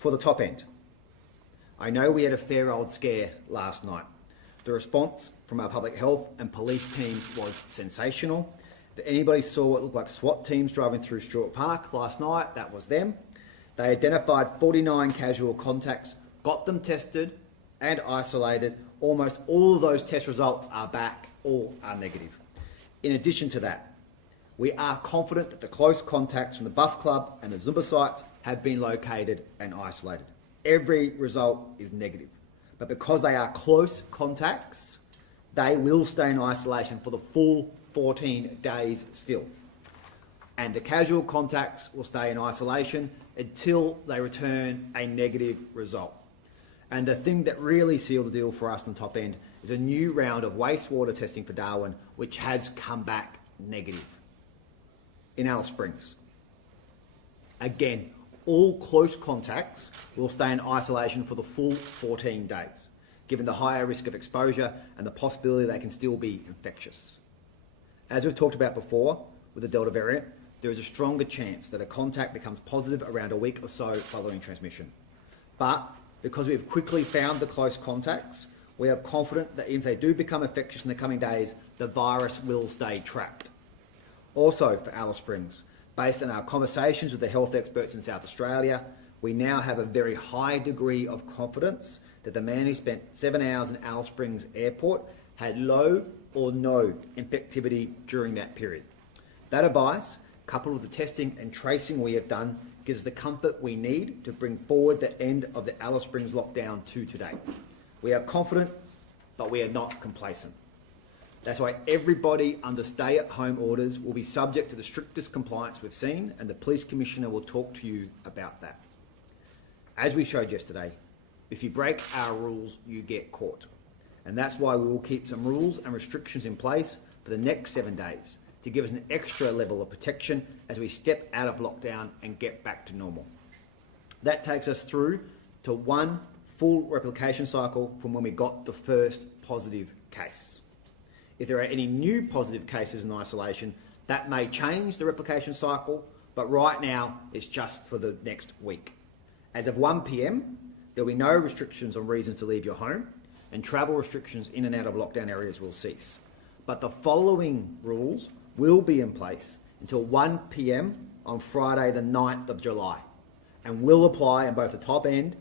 For the top end, I know we had a fair old scare last night. The response from our public health and police teams was sensational. If anybody saw what looked like SWAT teams driving through Stewart Park last night, that was them. They identified 49 casual contacts, got them tested and isolated. Almost all of those test results are back, all are negative. In addition to that, we are confident that the close contacts from the Buff Club and the Zumba sites have been located and isolated. Every result is negative. But because they are close contacts, they will stay in isolation for the full 14 days still. And the casual contacts will stay in isolation until they return a negative result. And the thing that really sealed the deal for us on the top end is a new round of wastewater testing for Darwin, which has come back negative. In Alice Springs, again, all close contacts will stay in isolation for the full 14 days, given the higher risk of exposure and the possibility they can still be infectious. As we've talked about before, with the Delta variant, there is a stronger chance that a contact becomes positive around a week or so following transmission. But because we have quickly found the close contacts, we are confident that if they do become infectious in the coming days, the virus will stay trapped. Also for Alice Springs, based on our conversations with the health experts in South Australia, we now have a very high degree of confidence that the man who spent 7 hours in Alice Springs Airport had low or no infectivity during that period. That advice, coupled with the testing and tracing we have done, gives us the comfort we need to bring forward the end of the Alice Springs lockdown to today. We are confident, but we are not complacent. That's why everybody under stay-at-home orders will be subject to the strictest compliance we've seen, and the Police Commissioner will talk to you about that. As we showed yesterday, if you break our rules, you get caught. And that's why we will keep some rules and restrictions in place for the next 7 days to give us an extra level of protection as we step out of lockdown and get back to normal. That takes us through to one full replication cycle from when we got the first positive case. If there are any new positive cases in isolation, that may change the replication cycle, but right now it's just for the next week. As of 1 p.m, there will be no restrictions on reasons to leave your home, and travel restrictions in and out of lockdown areas will cease. But the following rules will be in place until 1 p.m. on Friday the 9th of July, and will apply in both the top end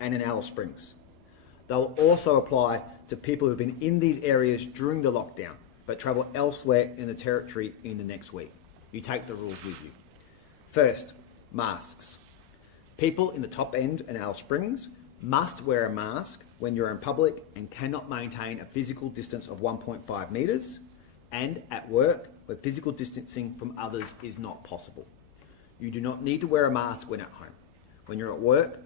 and in Alice Springs. They'll also apply to people who've been in these areas during the lockdown, but travel elsewhere in the territory in the next week. You take the rules with you. First, masks. People in the top end and Alice Springs must wear a mask when you're in public and cannot maintain a physical distance of 1.5 metres, and at work where physical distancing from others is not possible. You do not need to wear a mask when at home. When you're at work,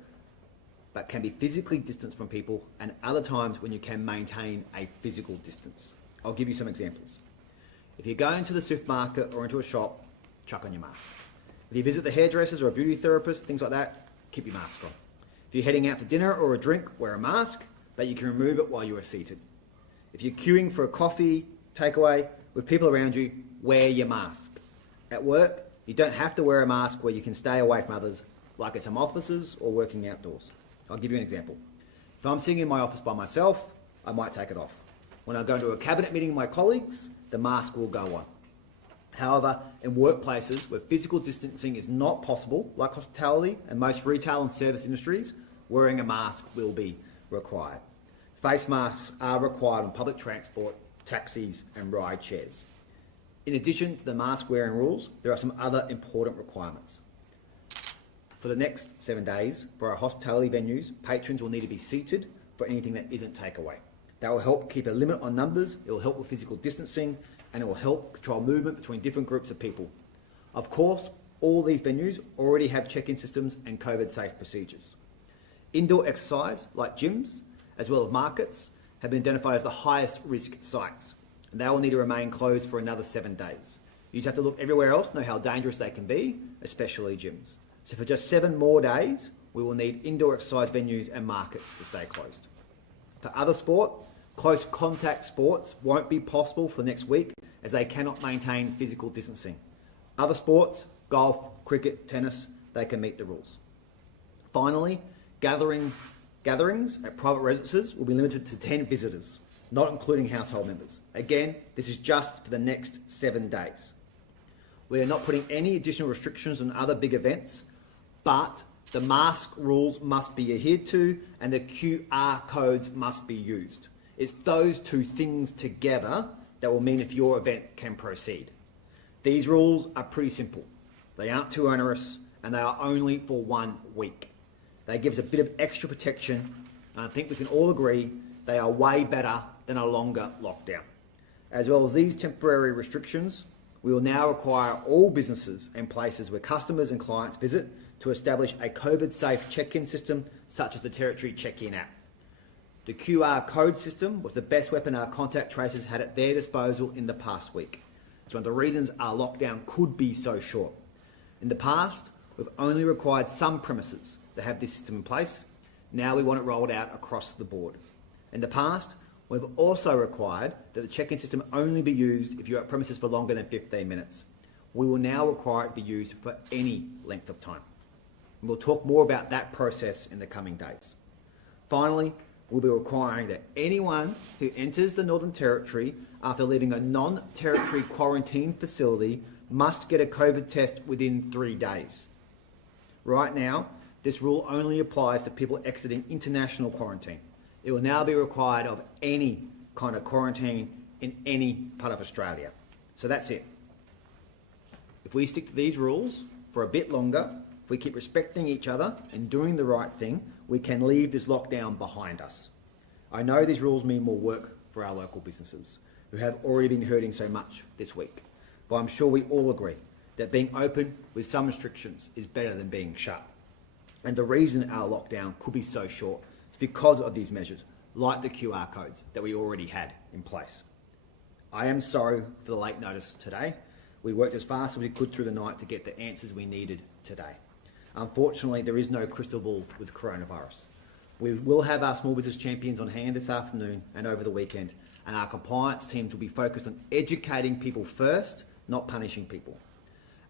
but can be physically distanced from people, and other times when you can maintain a physical distance. I'll give you some examples. If you're going to the supermarket or into a shop, chuck on your mask. If you visit the hairdressers or a beauty therapist, things like that, keep your mask on. If you're heading out for dinner or a drink, wear a mask, but you can remove it while you are seated. If you're queuing for a coffee takeaway with people around you, wear your mask. At work, you don't have to wear a mask where you can stay away from others, like at some offices or working outdoors. I'll give you an example. If I'm sitting in my office by myself, I might take it off. When I go into a cabinet meeting with my colleagues, the mask will go on. However, in workplaces where physical distancing is not possible, like hospitality and most retail and service industries, wearing a mask will be required. Face masks are required on public transport, taxis and ride shares. In addition to the mask wearing rules, there are some other important requirements. For the next 7 days, for our hospitality venues, patrons will need to be seated for anything that isn't takeaway. That will help keep a limit on numbers, it will help with physical distancing, and it will help control movement between different groups of people. Of course, all these venues already have check-in systems and COVID-safe procedures. Indoor exercise, like gyms, as well as markets, have been identified as the highest risk sites, and they will need to remain closed for another 7 days. You just have to look everywhere else to know how dangerous they can be, especially gyms. So for just 7 more days, we will need indoor exercise venues and markets to stay closed. For other sport, close contact sports won't be possible for next week as they cannot maintain physical distancing. Other sports, golf, cricket, tennis, they can meet the rules. Finally, Gatherings at private residences will be limited to 10 visitors, not including household members. Again, this is just for the next 7 days. We are not putting any additional restrictions on other big events, but the mask rules must be adhered to and the QR codes must be used. It's those two things together that will mean if your event can proceed. These rules are pretty simple. They aren't too onerous and they are only for 1 week. They give us a bit of extra protection, and I think we can all agree they are way better than a longer lockdown. As well as these temporary restrictions, we will now require all businesses and places where customers and clients visit to establish a COVID-safe check-in system, such as the Territory Check-In app. The QR code system was the best weapon our contact tracers had at their disposal in the past week. It's one of the reasons our lockdown could be so short. In the past, we've only required some premises to have this system in place. Now we want it rolled out across the board. In the past, we've also required that the check-in system only be used if you're at premises for longer than 15 minutes. We will now require it to be used for any length of time. And we'll talk more about that process in the coming days. Finally, we'll be requiring that anyone who enters the Northern Territory after leaving a non-territory quarantine facility must get a COVID test within 3 days. Right now, this rule only applies to people exiting international quarantine. It will now be required of any kind of quarantine in any part of Australia. So that's it. If we stick to these rules for a bit longer, if we keep respecting each other and doing the right thing, we can leave this lockdown behind us. I know these rules mean more work for our local businesses, who have already been hurting so much this week. But I'm sure we all agree that being open with some restrictions is better than being shut. And the reason our lockdown could be so short is because of these measures, like the QR codes that we already had in place. I am sorry for the late notice today. We worked as fast as we could through the night to get the answers we needed today. Unfortunately, there is no crystal ball with coronavirus. We will have our small business champions on hand this afternoon and over the weekend, and our compliance teams will be focused on educating people first, not punishing people.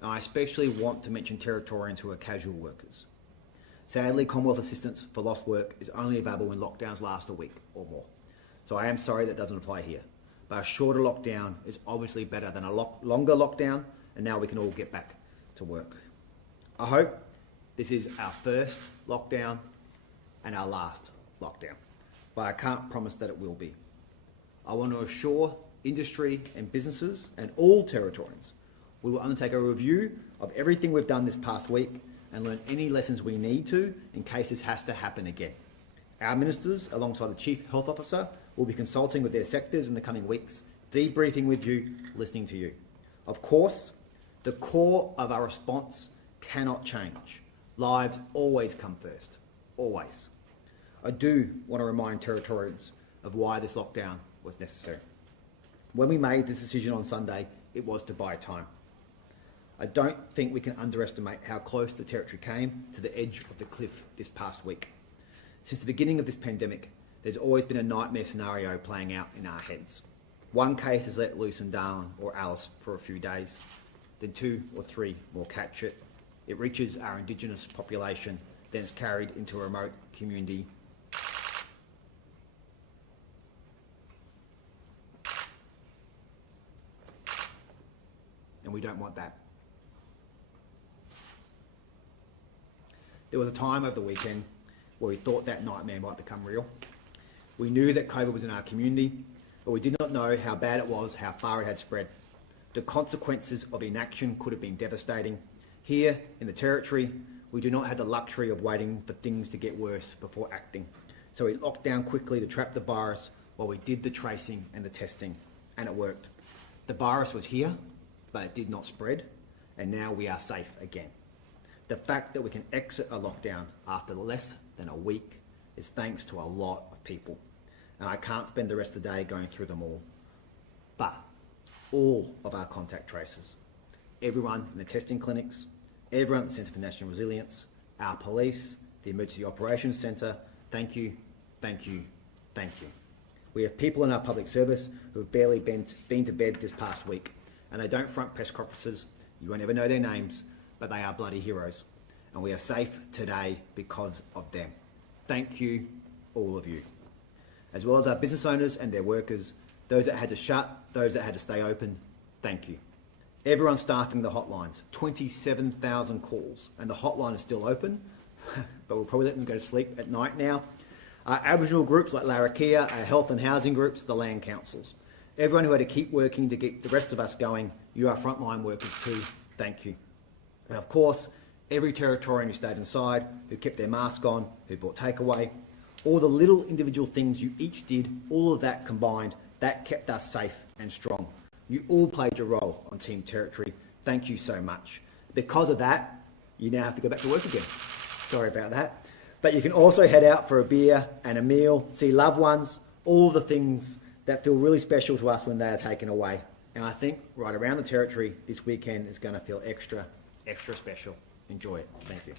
And I especially want to mention Territorians who are casual workers. Sadly, Commonwealth assistance for lost work is only available when lockdowns last a week or more. So I am sorry that doesn't apply here. But a shorter lockdown is obviously better than a longer lockdown, and now we can all get back to work. I hope this is our first lockdown and our last lockdown, but I can't promise that it will be. I want to assure industry and businesses and all Territorians we will undertake a review of everything we've done this past week and learn any lessons we need to in case this has to happen again. Our ministers, alongside the Chief Health Officer, will be consulting with their sectors in the coming weeks, debriefing with you, listening to you. Of course, the core of our response cannot change. Lives always come first, always. I do want to remind Territorians of why this lockdown was necessary. When we made this decision on Sunday, it was to buy time. I don't think we can underestimate how close the Territory came to the edge of the cliff this past week. Since the beginning of this pandemic, there's always been a nightmare scenario playing out in our heads. One case is let loose in Darwin or Alice for a few days, then 2 or 3 more catch it. It reaches our Indigenous population, then it's carried into a remote community. And we don't want that. There was a time over the weekend where we thought that nightmare might become real. We knew that COVID was in our community, but we did not know how bad it was, how far it had spread. The consequences of inaction could have been devastating. Here in the Territory, we do not have the luxury of waiting for things to get worse before acting. So we locked down quickly to trap the virus while we did the tracing and the testing, and it worked. The virus was here, but it did not spread, and now we are safe again. The fact that we can exit a lockdown after less than a week is thanks to a lot of people, and I can't spend the rest of the day going through them all. But all of our contact tracers, everyone in the testing clinics, everyone at the Centre for National Resilience, our police, the Emergency Operations Centre, thank you, thank you, thank you. We have people in our public service who have barely been to bed this past week, and they don't front press conferences. You won't ever know their names, but they are bloody heroes. And we are safe today because of them. Thank you, all of you. As well as our business owners and their workers, those that had to shut, those that had to stay open, thank you. Everyone staffing the hotlines, 27,000 calls, and the hotline is still open, but we'll probably let them go to sleep at night now. Our Aboriginal groups like Larrakia, our health and housing groups, the land councils. Everyone who had to keep working to get the rest of us going, you are frontline workers too, thank you. And of course, every Territorian who stayed inside, who kept their mask on, who bought takeaway, all the little individual things you each did, all of that combined, that kept us safe and strong. You all played your role on Team Territory. Thank you so much. Because of that, you now have to go back to work again. Sorry about that. But you can also head out for a beer and a meal, see loved ones, all the things that feel really special to us when they are taken away. And I think right around the Territory this weekend is going to feel extra special. Enjoy it. Thank you.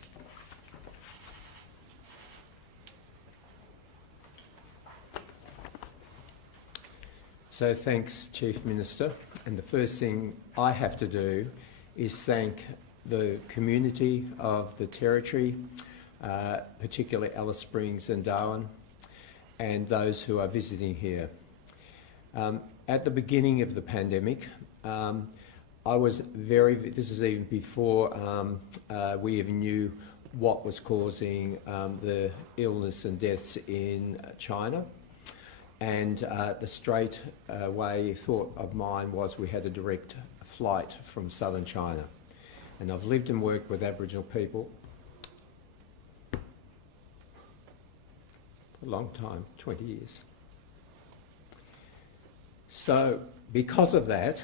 So thanks, Chief Minister. And the first thing I have to do is thank the community of the Territory, particularly Alice Springs and Darwin, and those who are visiting here. At the beginning of the pandemic, I was this is even before we even knew what was causing the illness and deaths in China. And the straight away thought of mine was we had a direct flight from southern China. And I've lived and worked with Aboriginal people for a long time, 20 years. So because of that,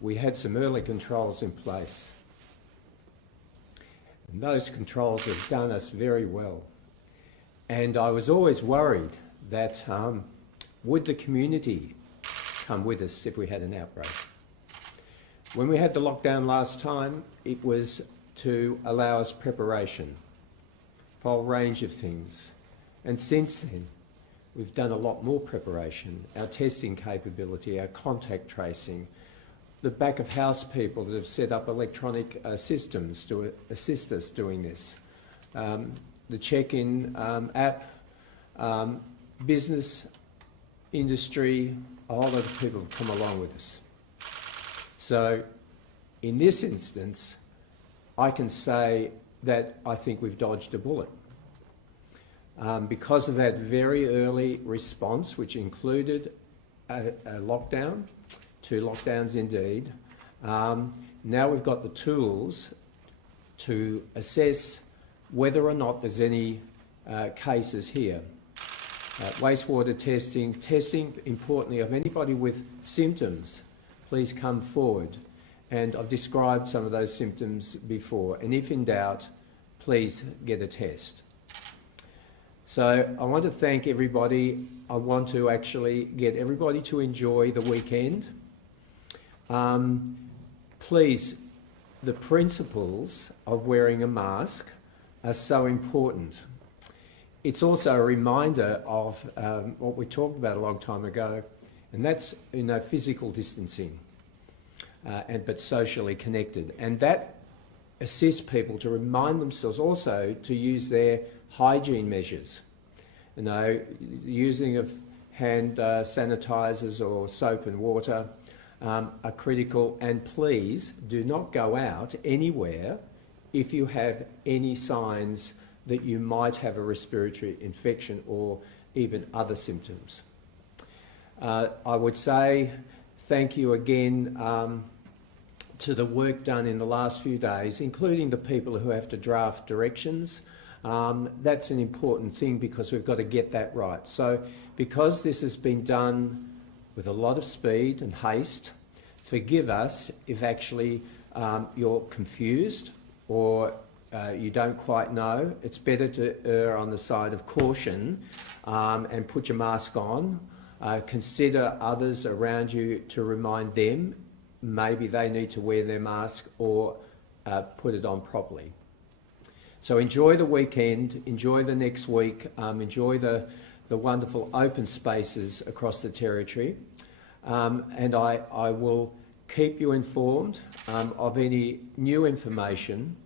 we had some early controls in place. And those controls have done us very well. And I was always worried that would the community come with us if we had an outbreak. When we had the lockdown last time, it was to allow us preparation for a whole range of things. And since then, we've done a lot more preparation, our testing capability, our contact tracing, the back of house people that have set up electronic systems to assist us doing this, the check-in app, business, industry, a whole lot of people have come along with us. So in this instance, I can say that I think we've dodged a bullet. Because of that very early response, which included a lockdown, 2 lockdowns indeed, now we've got the tools to assess whether or not there's any cases here. Wastewater testing importantly of anybody with symptoms, please come forward. And I've described some of those symptoms before, and if in doubt, please get a test. So I want to thank everybody. I want to actually get everybody to enjoy the weekend. Please, the principles of wearing a mask are so important. It's also a reminder of what we talked about a long time ago, and that's physical distancing, but socially connected. And that assists people to remind themselves also to use their hygiene measures. Using of hand sanitizers or soap and water are critical. And please do not go out anywhere if you have any signs that you might have a respiratory infection or even other symptoms. I would say thank you again to the work done in the last few days, including the people who have to draft directions. That's an important thing because we've got to get that right. So because this has been done with a lot of speed and haste, forgive us if actually you're confused or you don't quite know. It's better to err on the side of caution and put your mask on. Consider others around you to remind them maybe they need to wear their mask or put it on properly. So enjoy the weekend, enjoy the next week, enjoy the wonderful open spaces across the Territory, and I will keep you informed of any new information.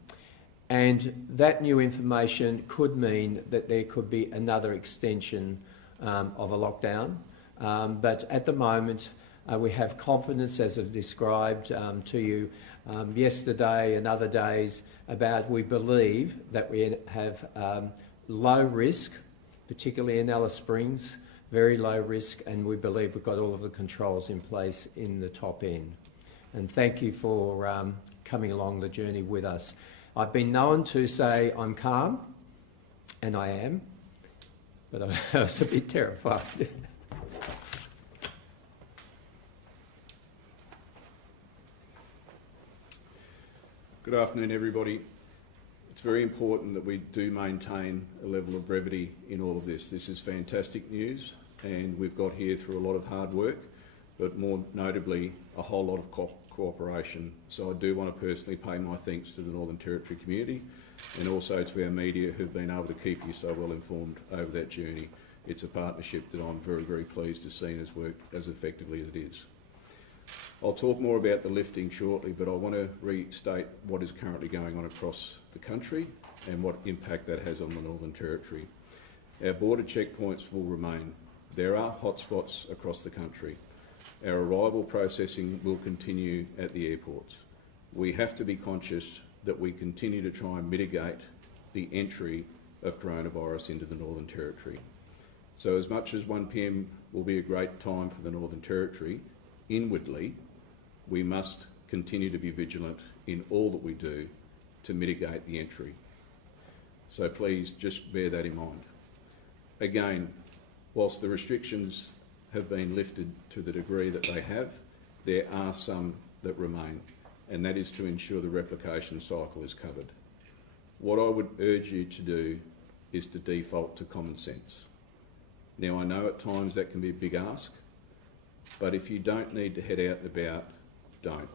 And that new information could mean that there could be another extension of a lockdown. But at the moment, we have confidence, as I've described to you yesterday and other days, about we believe that we have low risk, particularly in Alice Springs, very low risk, and we believe we've got all of the controls in place in the top end. And thank you for coming along the journey with us. I've been known to say I'm calm, and I am, but I was a bit terrified. Good afternoon, everybody. It's very important that we do maintain a level of brevity in all of this. This is fantastic news, and we've got here through a lot of hard work, but more notably, a whole lot of cooperation. So I do want to personally pay my thanks to the Northern Territory community and also to our media who've been able to keep you so well informed over that journey. It's a partnership that I'm very, very pleased to see has worked as effectively as it is. I'll talk more about the lifting shortly, but I want to restate what is currently going on across the country and what impact that has on the Northern Territory. Our border checkpoints will remain. There are hotspots across the country. Our arrival processing will continue at the airports. We have to be conscious that we continue to try and mitigate the entry of coronavirus into the Northern Territory. So as much as 1 p.m. will be a great time for the Northern Territory, inwardly, we must continue to be vigilant in all that we do to mitigate the entry. So please just bear that in mind. Again, whilst the restrictions have been lifted to the degree that they have, there are some that remain, and that is to ensure the replication cycle is covered. What I would urge you to do is to default to common sense. Now, I know at times that can be a big ask, but if you don't need to head out and about, don't.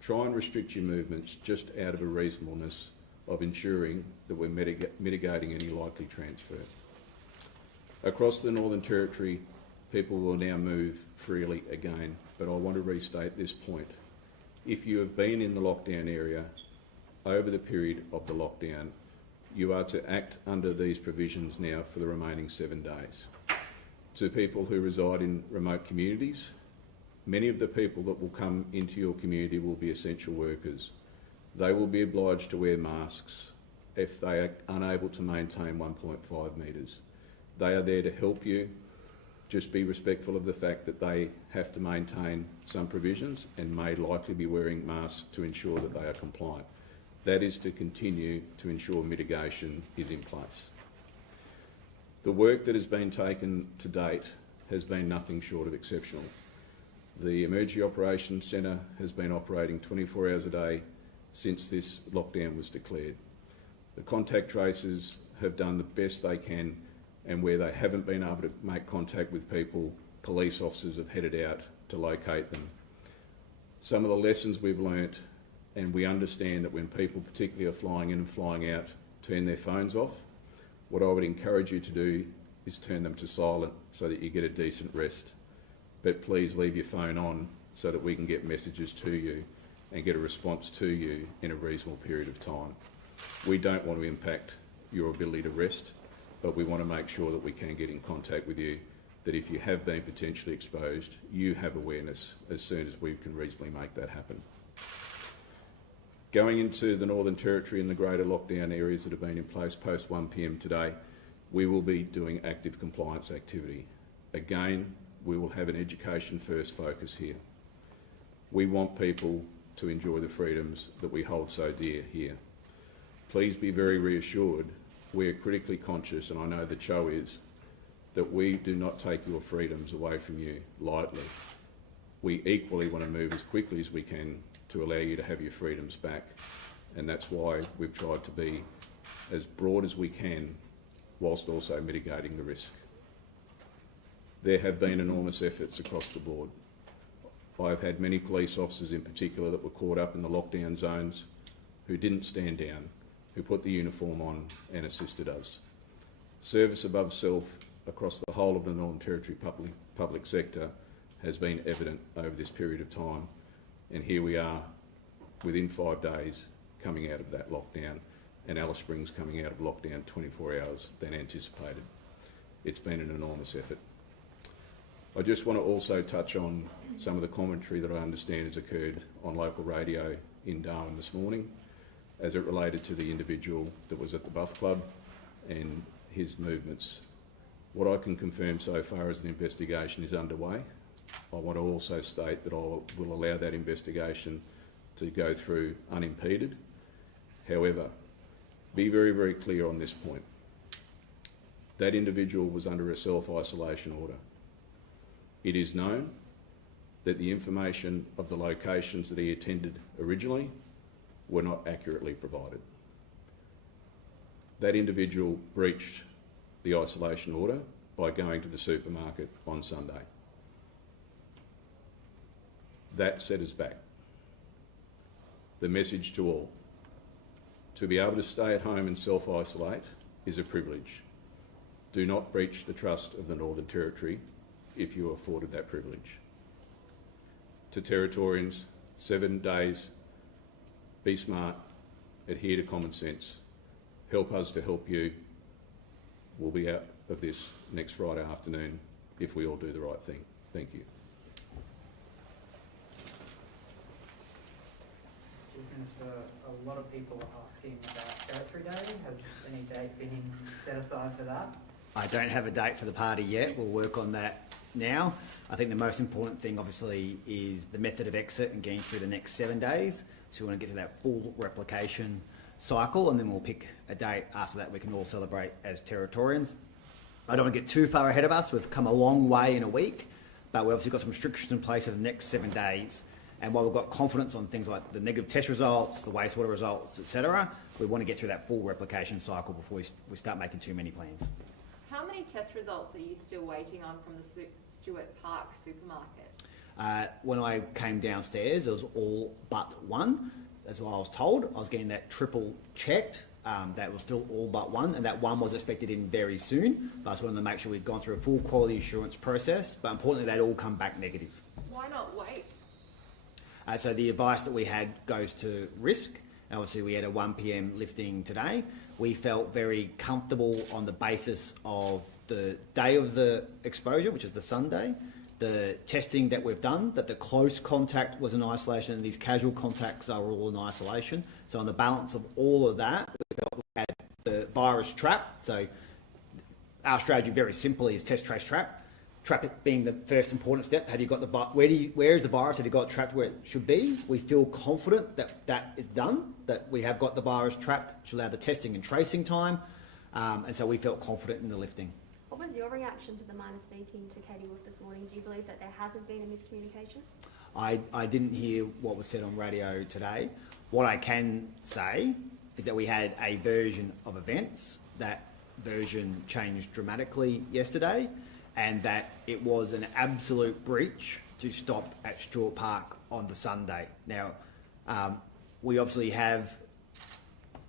Try and restrict your movements just out of a reasonableness of ensuring that we're mitigating any likely transfer. Across the Northern Territory, people will now move freely again, but I want to restate this point. If you have been in the lockdown area over the period of the lockdown, you are to act under these provisions now for the remaining 7 days. To people who reside in remote communities, many of the people that will come into your community will be essential workers. They will be obliged to wear masks if they are unable to maintain 1.5 metres. They are there to help you. Just be respectful of the fact that they have to maintain some provisions and may likely be wearing masks to ensure that they are compliant. That is to continue to ensure mitigation is in place. The work that has been taken to date has been nothing short of exceptional. The Emergency Operations Centre has been operating 24 hours a day since this lockdown was declared. The contact tracers have done the best they can, and where they haven't been able to make contact with people, police officers have headed out to locate them. Some of the lessons we've learnt, and we understand that when people particularly are flying in and flying out, turn their phones off. What I would encourage you to do is turn them to silent so that you get a decent rest. But please leave your phone on so that we can get messages to you and get a response to you in a reasonable period of time. We don't want to impact your ability to rest, but we want to make sure that we can get in contact with you, that if you have been potentially exposed, you have awareness as soon as we can reasonably make that happen. Going into the Northern Territory and the greater lockdown areas that have been in place post 1 p.m. today, we will be doing active compliance activity. Again, we will have an education first focus here. We want people to enjoy the freedoms that we hold so dear here. Please be very reassured, we are critically conscious, and I know the Cho is, that we do not take your freedoms away from you lightly. We equally want to move as quickly as we can to allow you to have your freedoms back, and that's why we've tried to be as broad as we can whilst also mitigating the risk. There have been enormous efforts across the board. I've had many police officers in particular that were caught up in the lockdown zones who didn't stand down, who put the uniform on and assisted us. Service above self across the whole of the Northern Territory public sector has been evident over this period of time, and here we are within 5 days coming out of that lockdown, and Alice Springs coming out of lockdown 24 hours than anticipated. It's been an enormous effort. I just want to also touch on some of the commentary that I understand has occurred on local radio in Darwin this morning as it related to the individual that was at the Buff Club and his movements. What I can confirm so far is an investigation is underway. I want to also state that I will allow that investigation to go through unimpeded. However, be very, very clear on this point. That individual was under a self-isolation order. It is known that the information of the locations that he attended originally were not accurately provided. That individual breached the isolation order by going to the supermarket on Sunday. That set us back. The message to all: to be able to stay at home and self-isolate is a privilege. Do not breach the trust of the Northern Territory if you are afforded that privilege. To Territorians, 7 days, be smart, adhere to common sense, help us to help you. We'll be out of this next Friday afternoon if we all do the right thing. Thank you. A lot of people are asking about Territory Day. Has any date been set aside for that? I don't have a date for the party yet. We'll work on that now. I think the most important thing, obviously, is the method of exit and getting through the next 7 days. So we want to get to that full replication cycle, and then we'll pick a date after that we can all celebrate as Territorians. I don't want to get too far ahead of us. We've come a long way in a week, but we've obviously got some restrictions in place for the next 7 days. And while we've got confidence on things like the negative test results, the wastewater results, etc., we want to get through that full replication cycle before we start making too many plans. How many test results are you still waiting on from the Stewart Park supermarket? When I came downstairs, it was all but one. That's what I was told. I was getting that triple checked. That was still all but one, and that one was expected in very soon. But I just wanted to make sure we'd gone through a full quality assurance process. But importantly, they'd all come back negative. Why not wait? So the advice that we had goes to risk. And obviously, we had a 1 p.m. lifting today. We felt very comfortable on the basis of the day of the exposure, which is the Sunday, the testing that we've done, that the close contact was in isolation and these casual contacts are all in isolation. So on the balance of all of that, we felt we had the virus trapped. So our strategy very simply is test, trace, trap. Trap it being the first important step. Have you got the where is the virus? Have you got it trapped where it should be? We feel confident that that is done, that we have got the virus trapped, which allowed the testing and tracing time, and so we felt confident in the lifting. What was your reaction to the miner speaking to Katie Wolf this morning? Do you believe that there hasn't been a miscommunication? I didn't hear what was said on radio today. What I can say is that we had a version of events. That version changed dramatically yesterday, and that it was an absolute breach to stop at Stewart Park on the Sunday. Now, we obviously have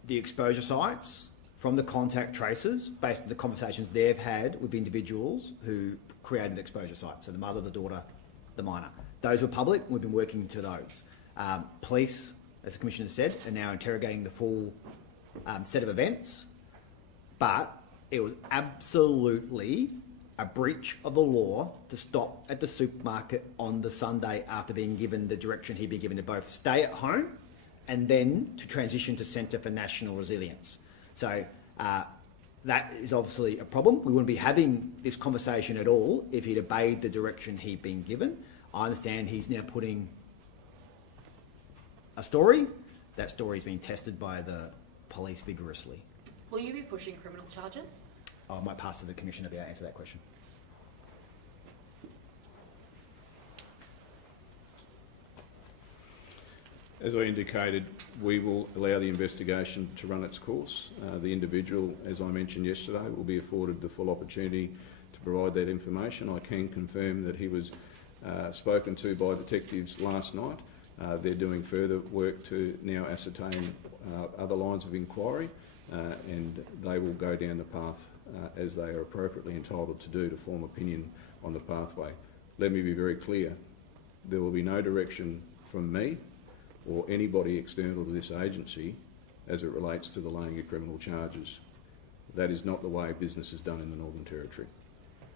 the exposure sites from the contact traces based on the conversations they've had with individuals who created the exposure sites. So the mother, the daughter, the minor. Those were public. We've been working to those. Police, as the Commissioner said, are now interrogating the full set of events, but it was absolutely a breach of the law to stop at the supermarket on the Sunday after being given the direction he'd been given to both stay at home and then to transition to Centre for National Resilience. So that is obviously a problem. We wouldn't be having this conversation at all if he'd obeyed the direction he'd been given. I understand he's now putting a story. That story is being tested by the police vigorously. Will you be pushing criminal charges? I might pass to the Commissioner to be able to answer that question. As I indicated, we will allow the investigation to run its course. The individual, as I mentioned yesterday, will be afforded the full opportunity to provide that information. I can confirm that he was spoken to by detectives last night. They're doing further work to now ascertain other lines of inquiry, and they will go down the path as they are appropriately entitled to do to form opinion on the pathway. Let me be very clear. There will be no direction from me or anybody external to this agency as it relates to the laying of criminal charges. That is not the way business is done in the Northern Territory.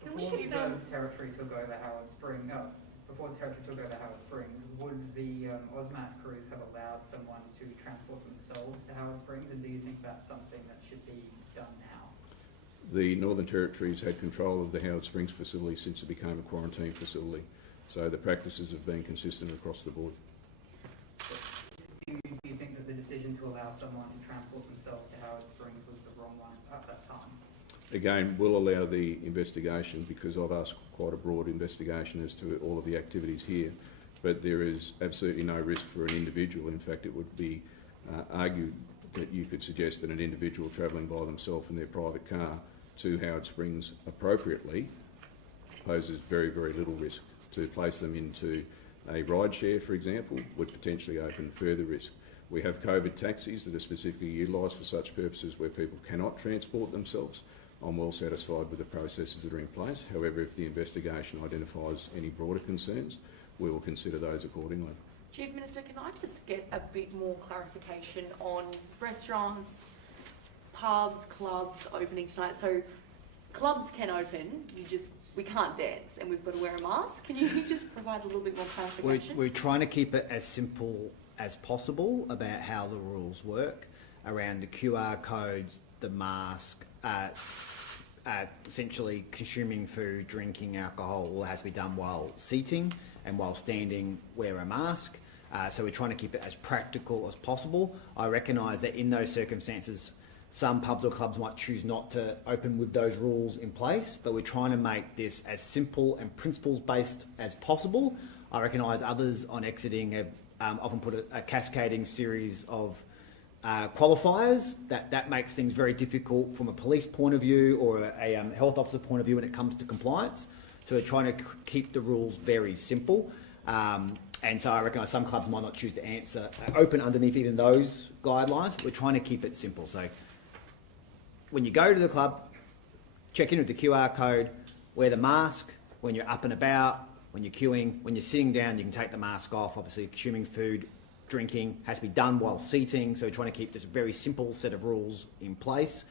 Can we Before confirm? Territory took over Howard Springs, before Territory took over Howard Springs, would the OSMAT crews have allowed someone to transport themselves to Howard Springs, and do you think that's something that should be done now? The Northern Territory's had control of the Howard Springs facility since it became a quarantine facility, so the practices have been consistent across the board. Do you think that the decision to allow someone to transport themselves to Howard Springs was the wrong one at that time? Again, we'll allow the investigation, because I've asked quite a broad investigation as to all of the activities here, but there is absolutely no risk for an individual. In fact, it would be argued that you could suggest that an individual travelling by themselves in their private car to Howard Springs appropriately poses very, very little risk. To place them into a ride share, for example, would potentially open further risk. We have COVID taxis that are specifically utilised for such purposes where people cannot transport themselves. I'm well satisfied with the processes that are in place. However, if the investigation identifies any broader concerns, we will consider those accordingly. Chief Minister, can I just get a bit more clarification on restaurants, pubs, clubs opening tonight? So clubs can open, we can't dance and we've got to wear a mask. Can you just provide a little bit more clarification? We're trying to keep it as simple as possible about how the rules work around the QR codes, the mask, essentially consuming food, drinking alcohol, all has to be done while seating, and while standing, wear a mask. So we're trying to keep it as practical as possible. I recognise that in those circumstances, some pubs or clubs might choose not to open with those rules in place, but we're trying to make this as simple and principles-based as possible. I recognise others on exiting have often put a cascading series of qualifiers. That makes things very difficult from a police point of view or a health officer point of view when it comes to compliance. So we're trying to keep the rules very simple. And so I recognise some clubs might not choose to answer open underneath even those guidelines. We're trying to keep it simple. So when you go to the club, check in with the QR code, wear the mask. When you're up and about, when you're queuing, when you're sitting down, you can take the mask off. Obviously, consuming food, drinking has to be done while seating. So we're trying to keep this very simple set of rules in place.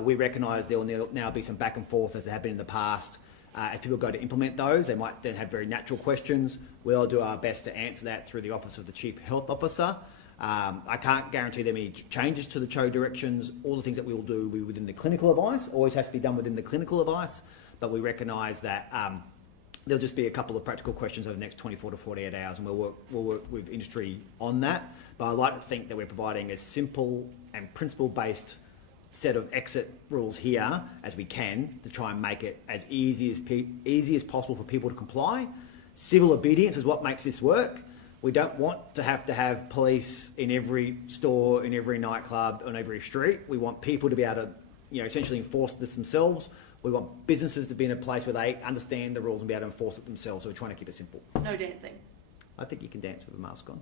We recognise there will now be some back and forth, as there have been in the past. As people go to implement those, they might then have very natural questions. We'll do our best to answer that through the Office of the Chief Health Officer. I can't guarantee there any changes to the CHO directions. All the things that we will do will be within the clinical advice. Always has to be done within the clinical advice, but we recognise that there'll just be a couple of practical questions over the next 24 to 48 hours, and we'll work with industry on that. But I like to think that we're providing a simple and principle-based set of exit rules here as we can to try and make it as easy as possible for people to comply. Civil obedience is what makes this work. We don't want to have police in every store, in every nightclub, on every street. We want people to be able to, essentially enforce this themselves. We want businesses to be in a place where they understand the rules and be able to enforce it themselves. So we're trying to keep it simple. No dancing. I think you can dance with a mask on.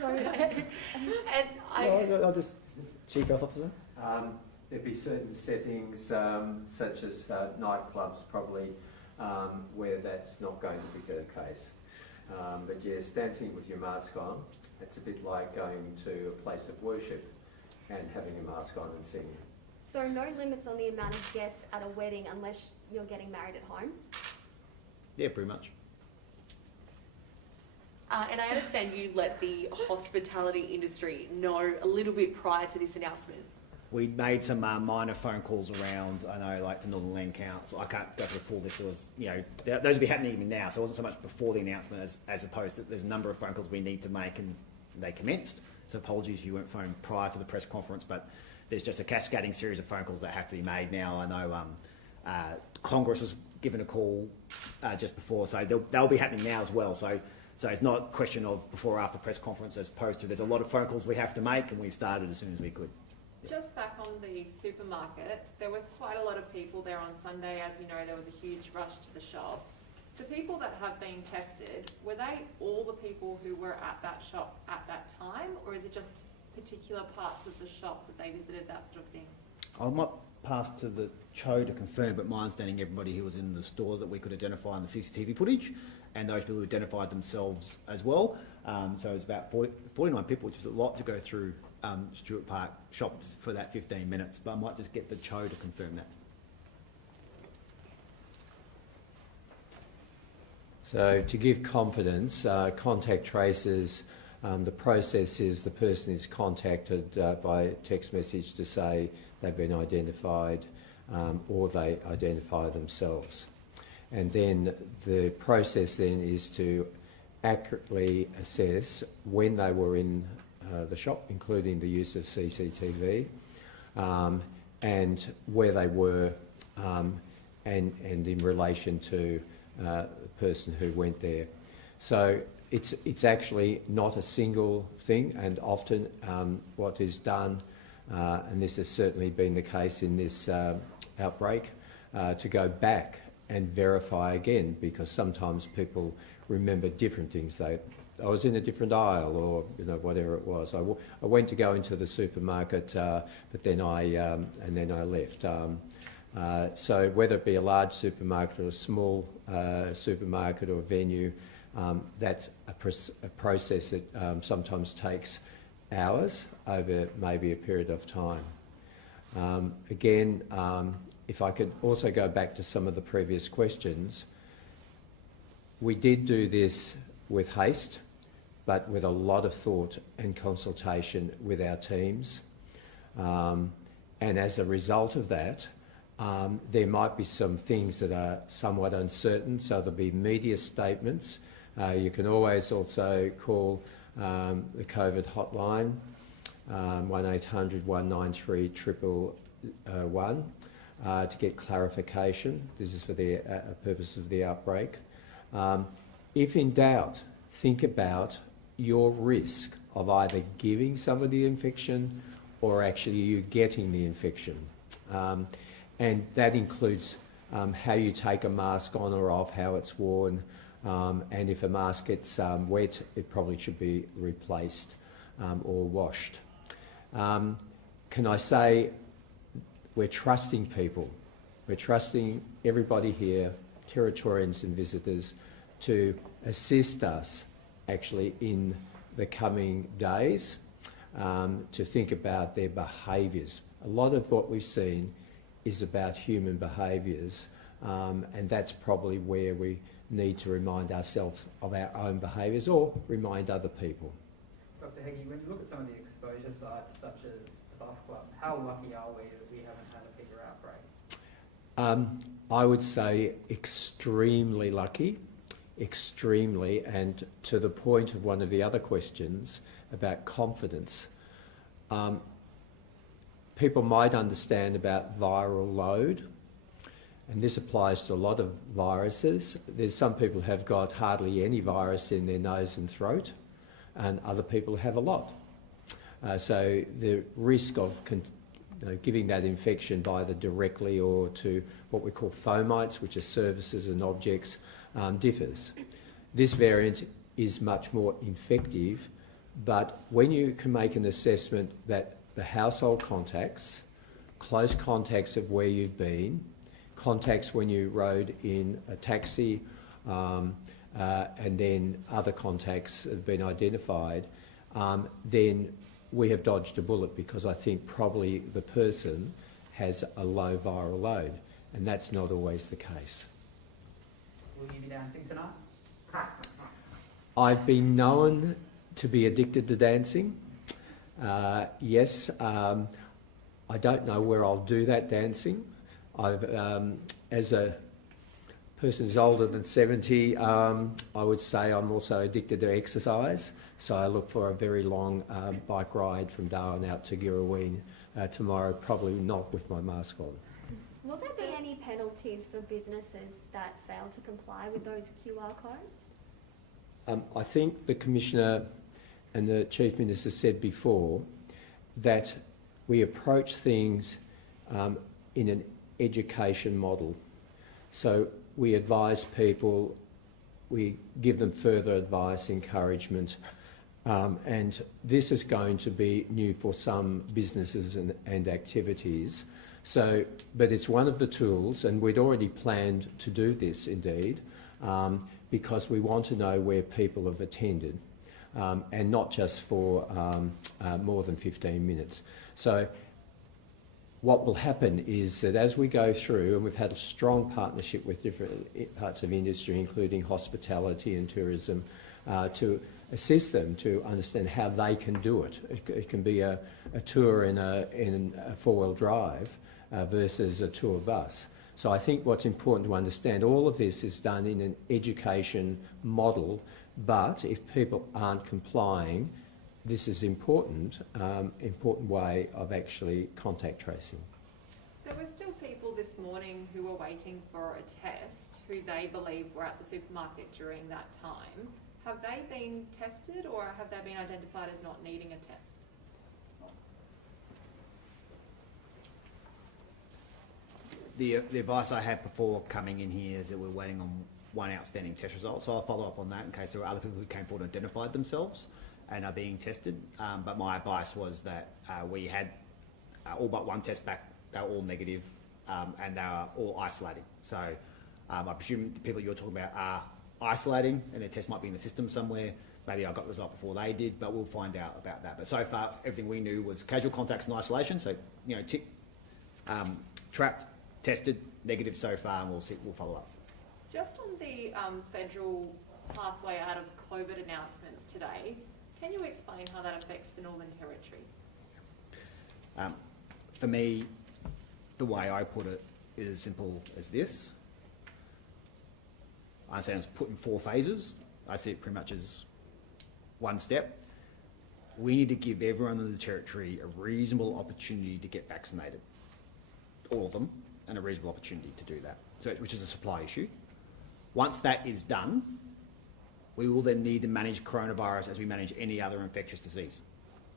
So, And I'll just Chief Health Officer. There'd be certain settings, such as nightclubs, probably, where that's not going to be the case. But yes, dancing with your mask on, it's a bit like going to a place of worship and having a mask on and singing. so no limits on the amount of guests at a wedding unless you're getting married at home? Yeah, pretty much. and I understand you let the hospitality industry know a little bit prior to this announcement. We made some minor phone calls around, I know, like the Northern Land Council. I can't go through the full list. It was, those would be happening even now. So it wasn't so much before the announcement as opposed to there's a number of phone calls we need to make and they commenced. So apologies if you weren't phoned prior to the press conference, but there's just a cascading series of phone calls that have to be made now. I know Congress was given a call just before, so they'll be happening now as well. So it's not a question of before or after press conference as opposed to there's a lot of phone calls we have to make, and we started as soon as we could. Just back on the supermarket, there was quite a lot of people there on Sunday. As you know, there was a huge rush to the shops. The people that have been tested, were they all the people who were at that shop at that time, or is it just particular parts of the shop that they visited, that sort of thing? I might pass to the CHO to confirm, but my understanding everybody who was in the store that we could identify in the CCTV footage, and those people who identified themselves as well. So it's about 49 people, which is a lot to go through Stuart Park shops for that 15 minutes, but I might just get the Cho to confirm that. So to give confidence, contact traces, the process is the person is contacted by text message to say they've been identified or they identify themselves. And then the process then is to accurately assess when they were in the shop, including the use of CCTV, and where they were, and in relation to the person who went there. So it's actually not a single thing, and often what is done, and this has certainly been the case in this outbreak, to go back and verify again, because sometimes people remember different things. I was in a different aisle, or whatever it was. I went to go into the supermarket, but then I left. So whether it be a large supermarket or a small supermarket or venue, that's a process that sometimes takes hours over maybe a period of time. Again, if I could also go back to some of the previous questions, we did do this with haste, but with a lot of thought and consultation with our teams. And as a result of that, there might be some things that are somewhat uncertain, so there'll be media statements. You can always also call the COVID hotline, 1800 193 111, to get clarification. This is for the purpose of the outbreak. If in doubt, think about your risk of either giving somebody the infection or actually you getting the infection. And that includes how you take a mask on or off, how it's worn, and if a mask gets wet, it probably should be replaced or washed. Can I say we're trusting people. We're trusting everybody here, Territorians and visitors, to assist us actually in the coming days to think about their behaviours. A lot of what we've seen is about human behaviours, and that's probably where we need to remind ourselves of our own behaviours or remind other people. Dr. Heggie, when you look at some of the exposure sites, such as the Buff Club, how lucky are we that we haven't had a bigger outbreak? I would say extremely lucky, extremely, and to the point of one of the other questions about confidence. People might understand about viral load, and this applies to a lot of viruses. There's some people who have got hardly any virus in their nose and throat, and other people have a lot. So the risk of giving that infection either directly or to what we call fomites, which are surfaces and objects, differs. This variant is much more infective, but when you can make an assessment that the household contacts, close contacts of where you've been, contacts when you rode in a taxi, and then other contacts have been identified, then we have dodged a bullet, because I think probably the person has a low viral load, and that's not always the case. Will you be dancing tonight? I've been known to be addicted to dancing. Yes, I don't know where I'll do that dancing. As a person who's older than 70, I would say I'm also addicted to exercise. So I look for a very long bike ride from Darwin out to Girraween tomorrow, probably not with my mask on. Will there be any penalties for businesses that fail to comply with those QR codes? I think the Commissioner and the Chief Minister said before that we approach things in an education model. So we advise people, we give them further advice, encouragement, and this is going to be new for some businesses and activities. So, but it's one of the tools, and we'd already planned to do this indeed, because we want to know where people have attended. and not just for more than 15 minutes. So what will happen is that as we go through, and we've had a strong partnership with different parts of industry, including hospitality and tourism, to assist them to understand how they can do it. It can be a tour in a four-wheel drive versus a tour bus. So I think what's important to understand, all of this is done in an education model, but if people aren't complying, this is important way of actually contact tracing. There were still people this morning who were waiting for a test who they believe were at the supermarket during that time. Have they been tested, or have they been identified as not needing a test? The advice I had before coming in here is that we're waiting on one outstanding test result, so I'll follow up on that in case there are other people who came forward and identified themselves and are being tested. But my advice was that we had all but one test back. They were all negative, and they are all isolating. So I presume the people you're talking about are isolating, and their test might be in the system somewhere. Maybe I got the result before they did, but we'll find out about that. But so far, everything we knew was casual contacts and isolation. So, you know, trapped, tested, negative so far, and we'll follow up. Just on the federal pathway out of COVID announcements today, can you explain how that affects the Northern Territory? For me, the way I put it is as simple as this. I understand it's put in 4 phases. I see it pretty much as one step. We need to give everyone in the Territory a reasonable opportunity to get vaccinated. All of them, and a reasonable opportunity to do that, so, which is a supply issue. Once that is done, we will then need to manage coronavirus as we manage any other infectious disease.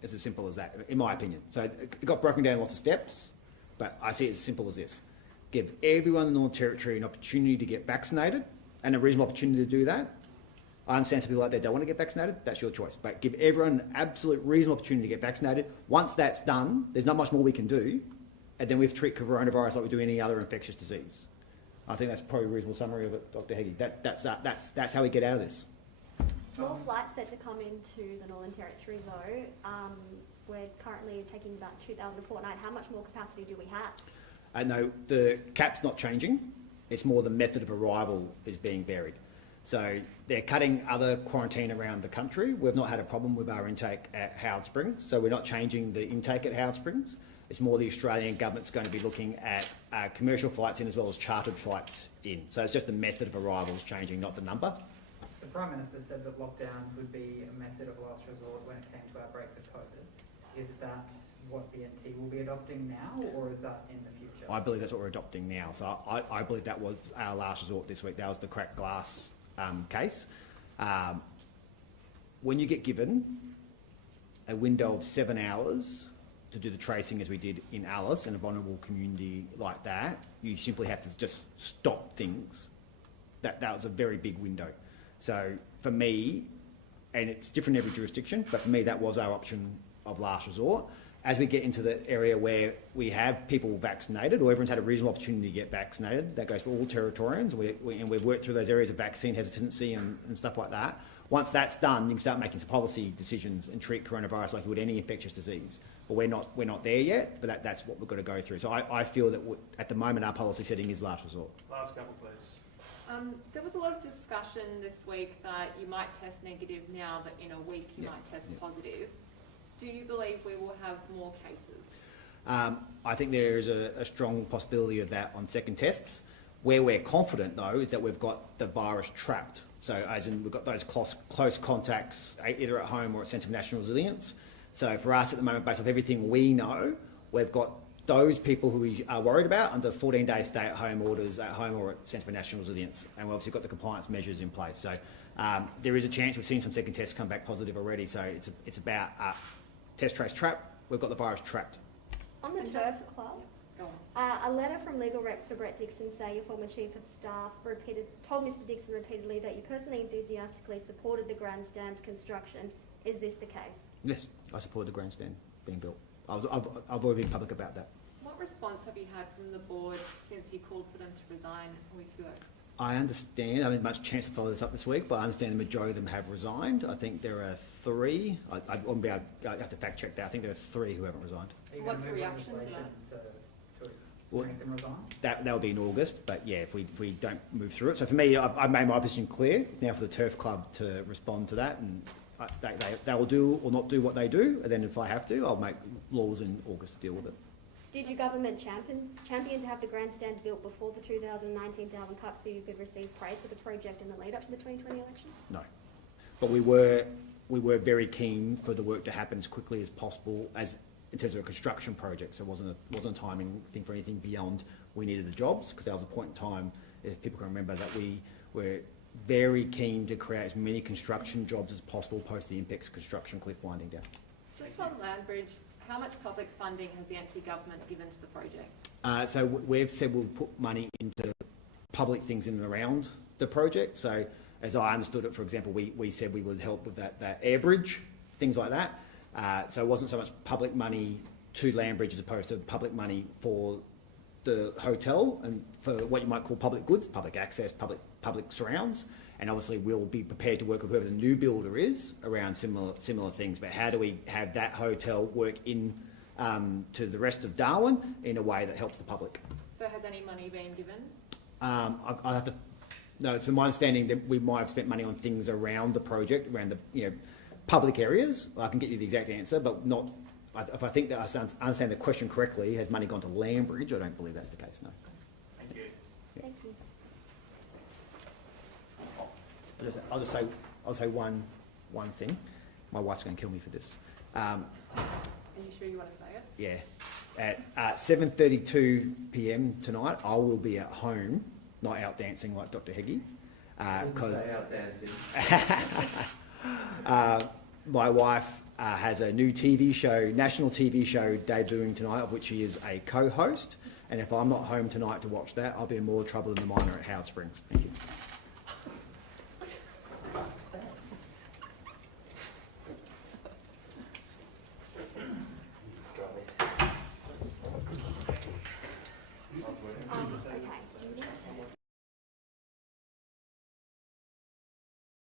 It's as simple as that, in my opinion. So it got broken down in lots of steps, but I see it as simple as this. Give everyone in the Northern Territory an opportunity to get vaccinated, and a reasonable opportunity to do that. I understand some people out there don't want to get vaccinated, that's your choice. But give everyone an absolute reasonable opportunity to get vaccinated. Once that's done, there's not much more we can do, and then we have to treat coronavirus like we do any other infectious disease. I think that's probably a reasonable summary of it, Dr. Heggie. That's how we get out of this. More flights set to come into the Northern Territory though. We're currently taking about 2,000 a fortnight. How much more capacity do we have? No, the cap's not changing. It's more the method of arrival is being varied. So they're cutting other quarantine around the country. We've not had a problem with our intake at Howard Springs, so we're not changing the intake at Howard Springs. It's more the Australian government's going to be looking at commercial flights in as well as chartered flights in. So it's just the method of arrivals changing, not the number. The Prime Minister said that lockdowns would be a method of last resort when it came to outbreaks of COVID. Is that what the NT will be adopting now, or is that in the future? I believe that's what we're adopting now. So I believe that was our last resort this week. That was the cracked glass case. When you get given a window of 7 hours to do the tracing as we did in Alice, in a vulnerable community like that, you simply have to just stop things. That was a very big window. So for me, and it's different in every jurisdiction, but for me that was our option of last resort. As we get into the area where we have people vaccinated, or everyone's had a reasonable opportunity to get vaccinated, that goes for all Territorians, and we've worked through those areas of vaccine hesitancy and stuff like that. Once that's done, you can start making some policy decisions and treat coronavirus like you would any infectious disease. But we're not there yet, but that's what we've got to go through. So I feel that at the moment our policy setting is last resort. Last couple, please. There was a lot of discussion this week that you might test negative now, but in a week you might test positive. Do you believe we will have more cases? I think there is a strong possibility of that on second tests. Where we're confident, though, is that we've got the virus trapped. So as in we've got those close contacts either at home or at Centre for National Resilience. So for us at the moment, based off everything we know, we've got those people who we are worried about under 14-day stay-at-home orders at home or at Centre for National Resilience. And we've obviously got the compliance measures in place. So there is a chance. We've seen some second tests come back positive already. So it's about test, trace, trap. We've got the virus trapped. On the Turf Club, Go on. a letter from legal reps for Brett Dixon say your former chief of staff told Mr Dixon repeatedly that you personally enthusiastically supported the grandstand's construction. Is this the case? Yes, I supported the grandstand being built. I've already been public about that. What response have you had from the board since you called for them to resign a week ago? I understand, I haven't much chance to follow this up this week, but I understand the majority of them have resigned. I think there are 3. I wouldn't be able, I have to fact check that. I think there are 3 who haven't resigned. Are you What's gonna the move reaction to legislation to Well, make them resign? That will be in August, but yeah, if we don't move through it. So for me, I've made my position clear. It's now for the Turf Club to respond to that, and they will do or not do what they do, and then if I have to, I'll make laws in August to deal with it. Did your government champion to have the grandstand built before the 2019 Darwin Cup so you could receive praise for the project in the lead up to the 2020 election? No. But we were very keen for the work to happen as quickly as possible in terms of a construction project. So it wasn't a timing thing for anything beyond we needed the jobs, because there was a point in time, if people can remember, that we were very keen to create as many construction jobs as possible post the Impex construction cliff winding down. Just on Landbridge, how much public funding has the NT government given to the project? So we've said we'll put money into public things in and around the project. So as I understood it, for example, we said we would help with that air bridge, things like that. So it wasn't so much public money to Landbridge as opposed to public money for the hotel and for what you might call public goods, public access, public surrounds. And obviously we'll be prepared to work with whoever the new builder is around similar things. But how do we have that hotel work in to the rest of Darwin in a way that helps the public? So has any money been given? Um, I'll have to. No, it's my understanding that we might have spent money on things around the project, around the public areas. I can get you the exact answer, but not. If I think that I understand the question correctly, has money gone to Landbridge? I don't believe that's the case. No. Thank you. Thank you. I'll say one thing. My wife's going to kill me for this. Are you sure you want to say it? Yeah. At 7:32 p.m. tonight, I will be at home, not out dancing like Dr. Heggie. Because my wife has a new TV show, national TV show debuting tonight, of which she is a co-host. And if I'm not home tonight to watch that, I'll be in more trouble than the miner at Howard Springs. Thank you.